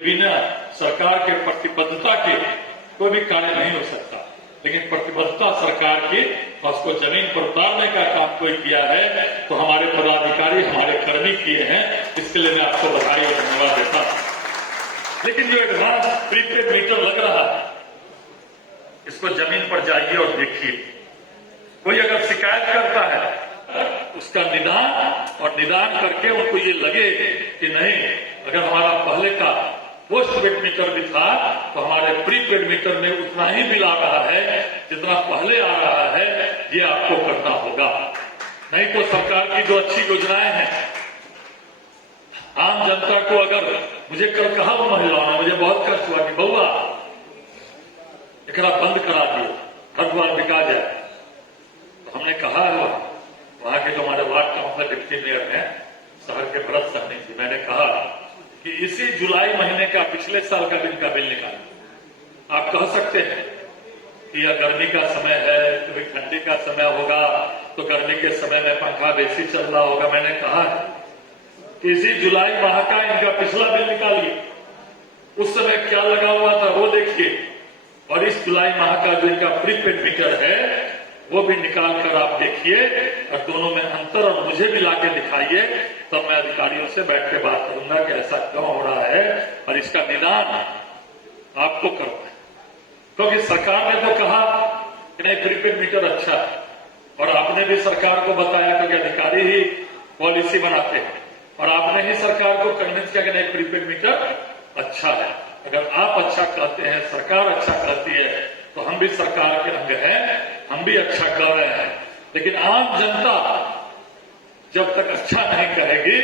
बिना सरकार के प्रतिबद्धता के कोई भी कार्य नहीं हो सकता, लेकिन प्रतिबद्धता सरकार की और उसको जमीन पर उतारने का काम कोई किया है तो हमारे पदाधिकारी, हमारे कर्मी किए हैं। इसके लिए मैं आपको बधाई और धन्यवाद देता हूं। लेकिन जो एडवांस प्रीपेड मीटर लग रहा है, इसको जमीन पर जाइए और देखिए। कोई अगर शिकायत करता है उसका निदान करके उनको ये लगे कि नहीं, अगर हमारा पहले का पोस्ट पेड मीटर भी था तो हमारे प्रीपेड मीटर में उतना ही बिल आ रहा है जितना पहले आ रहा है, ये आपको करना होगा। नहीं तो सरकार की जो अच्छी योजनाएं हैं, आम जनता को, अगर मुझे कल कहा वो महिलाओं ने, मुझे बहुत कष्ट हुआ कि बउआ एकरा बंद करा दियो, हर बार बिका जाए। तो हमने कहा है वहां के जो हमारे वार्ड काउंसिलर डिप्टी मेयर हैं, शहर के भरत सहनी जी, मैंने कहा कि इसी जुलाई महीने का पिछले साल का दिन का बिल निकालें। आप कह सकते हैं कि यह गर्मी का समय है, कभी ठंडी का समय होगा तो गर्मी के समय में पंखा बेसी चल रहा होगा। मैंने कहा कि इसी जुलाई माह का इनका पिछला बिल निकालिए, उस समय क्या लगा हुआ था वो देखिए, और इस जुलाई माह का जो इनका प्रीपेड मीटर है वो भी निकाल कर आप देखिए और दोनों में अंतर और मुझे भी लाके दिखाइए, तब मैं अधिकारियों से बैठ के बात करूंगा कि ऐसा क्यों हो रहा है और इसका निदान आपको करना है। क्योंकि सरकार ने तो कहा कि नहीं प्रीपेड मीटर अच्छा है, और आपने भी सरकार को बताया, क्योंकि अधिकारी ही पॉलिसी बनाते हैं, और आपने ही सरकार को कन्विंस किया कि नहीं प्रीपेड मीटर अच्छा है। अगर आप अच्छा कहते हैं, सरकार अच्छा कहती है, तो हम भी सरकार के अंग हैं, हम भी अच्छा कर रहे हैं। लेकिन आम जनता जब तक अच्छा नहीं कहेगी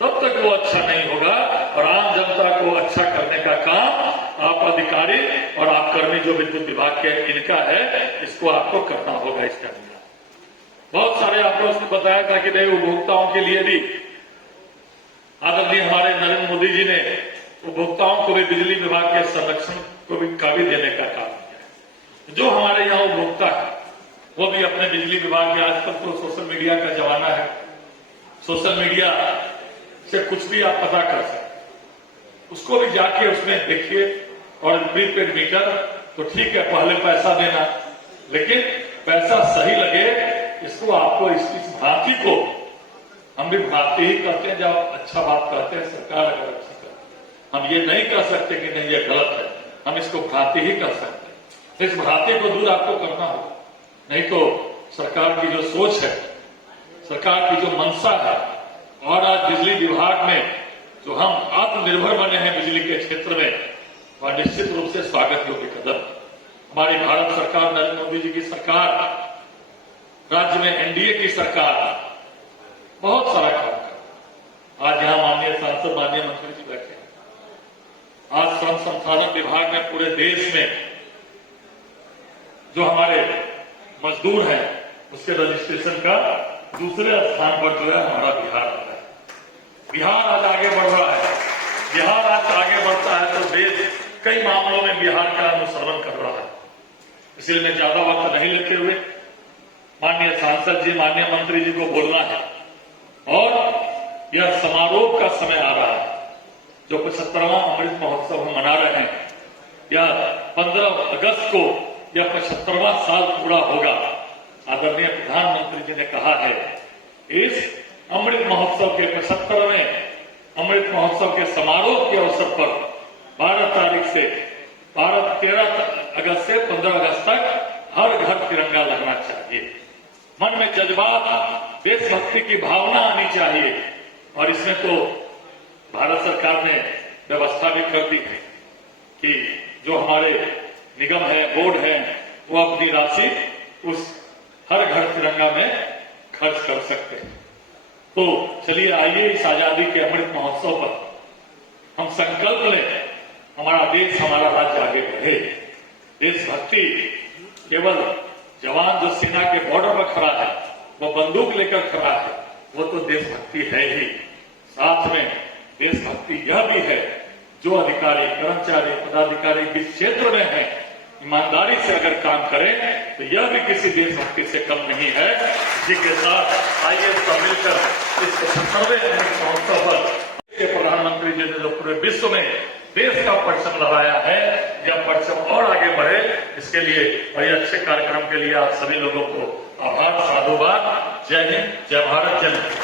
तब तक वो अच्छा नहीं होगा, और आम जनता को अच्छा करने का काम आप अधिकारी और आप कर्मी जो विद्युत विभाग के इनका है, इसको आपको करना होगा। इसका बहुत सारे आपने उसने बताया था कि नहीं उपभोक्ताओं के लिए भी आदरणीय हमारे नरेंद्र मोदी जी ने उपभोक्ताओं को भी बिजली विभाग के संरक्षण का भी देने का काम किया। जो हमारे यहाँ उपभोक्ता है वो भी अपने बिजली विभाग के, आजकल तो सोशल मीडिया का जमाना है, सोशल मीडिया से कुछ भी आप पता कर सकते, उसको भी जाके उसमें देखिए। और प्रीपेड मीटर तो ठीक है, पहले पैसा देना, लेकिन पैसा सही लगे, इसको आपको इस भ्रांति को, हम भी भ्रांति ही करते हैं जब अच्छा बात कहते हैं, सरकार अगर अच्छा करते, हम ये नहीं कह सकते कि नहीं ये गलत है, हम इसको भ्रांति ही कर सकते हैं। इस भ्रांति को दूर आपको करना होगा, नहीं तो सरकार की जो सोच है, सरकार की जो मंशा है, और आज बिजली विभाग में जो हम आत्मनिर्भर बने हैं बिजली के क्षेत्र में, वह निश्चित रूप से स्वागत योग्य कदम। हमारी भारत सरकार, नरेंद्र मोदी जी की सरकार, राज्य में एनडीए की सरकार बहुत सारा काम कर। आज यहां माननीय सांसद, माननीय मंत्री जी बैठे हैं। आज श्रम संसाधन विभाग में पूरे देश में जो हमारे मजदूर हैं उसके रजिस्ट्रेशन का दूसरे स्थान पर जो है हमारा बिहार आ रहा है। बिहार आज आगे बढ़ रहा है। बिहार आज आगे बढ़ता है तो देश कई मामलों में बिहार का अनुसरण कर रहा है। इसलिए मैं ज्यादा वक्त नहीं लेते हुए माननीय सांसद जी, माननीय मंत्री जी को बोलना है, और यह समारोह का समय आ रहा है जो 75वां अमृत महोत्सव हम मना रहे हैं। यह 15 अगस्त को यह 75वां साल पूरा होगा। आदरणीय प्रधानमंत्री जी ने कहा है इस अमृत महोत्सव के 75वें अमृत महोत्सव के समारोह के अवसर पर 13 अगस्त से 15 अगस्त तक हर घर तिरंगा लगना चाहिए। मन में जज्बात, देशभक्ति की भावना आनी चाहिए, और इसमें तो भारत सरकार ने व्यवस्था भी कर दी है कि जो हमारे निगम है, बोर्ड है, वो अपनी राशि उस हर घर तिरंगा में खर्च कर सकते हैं। तो चलिए आइए इस आजादी के अमृत महोत्सव पर हम संकल्प लें, हमारा देश, हमारा राज्य आगे बढ़े। देशभक्ति केवल जवान जो सेना के बॉर्डर पर खड़ा है, वो बंदूक लेकर खड़ा है, वो तो देशभक्ति है ही। साथ में देशभक्ति यह भी है जो अधिकारी, कर्मचारी, पदाधिकारी जिस क्षेत्र में है, ईमानदारी से अगर काम करें तो यह भी किसी देशभक्ति से कम नहीं है। इसी के साथ आइए सब मिलकर इस 75वें अमृत महोत्सव पर प्रधानमंत्री जी ने जो पूरे विश्व में देश का परचम लहराया है। यह परचम और आगे बढ़े, इसके लिए और ये अच्छे कार्यक्रम के लिए आप सभी लोगों को आभार, साधुवाद। जय हिंद, जय भारत, जय हिंद।